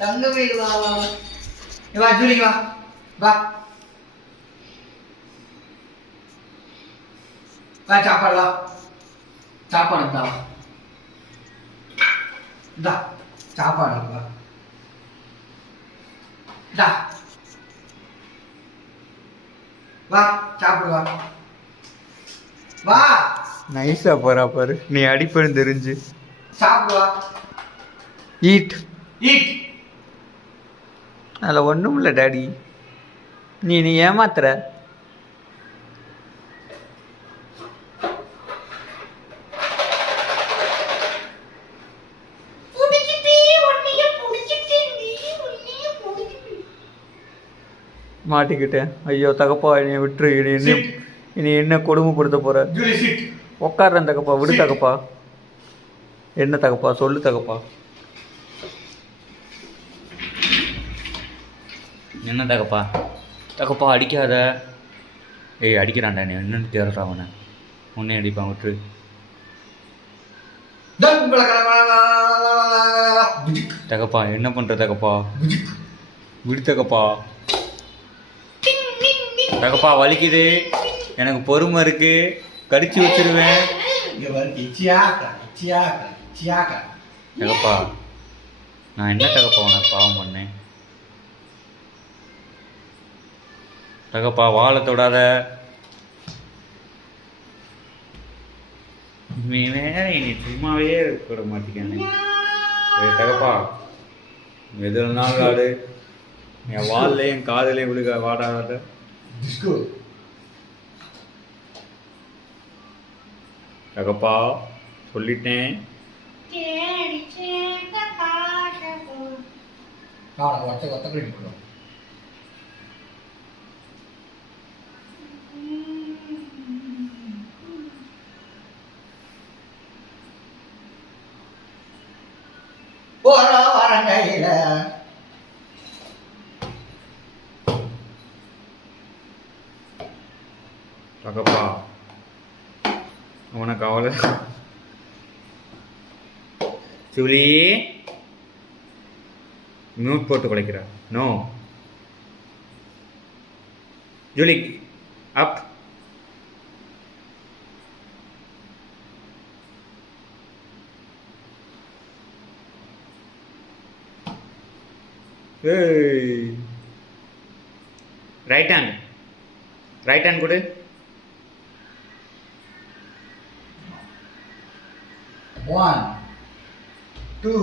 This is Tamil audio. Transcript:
தங்கமே வா வா வா ஜூலி வா வா வா சாப்பாடு வா சாப்பாடு தா இந்தா சாப்பாடு வா இந்தா வா சாப்பிடு வா வா நைஸா போறா பாரு, நீ அடிப்பேன்னு தெரிஞ்சு. சாப்பிடு வா ஈட். ஈட் அதில் ஒன்றும் இல்லை டாடி, நீ ஏமாத்துற. மாட்டிக்கிட்டேன். ஐயோ தகப்பா, என்னை விட்டுரு. இனி என்ன கொடுமைப்படுத்த போற? உட்காடுறேன் தகப்பா, விடு தகப்பா. என்ன தகப்பா, சொல்லு தகப்பா. என்ன தகப்பா? தகப்பா அடிக்காத. ஏய் அடிக்கிறான்டா, நீ என்னன்னு தேடுறா அவனை. உன்னே அடிப்பான், விட்டுரு. தகப்பா என்ன பண்ற தகப்பா? விடு தகப்பா. தகப்பா வலிக்குது, எனக்கு பொறுமை இருக்கு, கடிச்சு வச்சிருவேன். தகப்பா நான் என்ன தகப்பா உனக்கு பாவம் பண்ணேன்? தகப்பா வாழை தொடாத. நீ வேற இனி சும்மாவே இருக்க மாட்டேங்க. தகப்பா எது நாள் ஆடு, என் வால்லையும் என் காதலையும் விழுக வாடாத. தகப்பா சொல்லிட்டேன். வரங்கையில தகப்பா உனக்கு அவளை சுலி மியூட் போட்டு குலைக்கிறா. நோ ஜூலி அப். ரைட் ஹேண்ட் கொடு. 1 2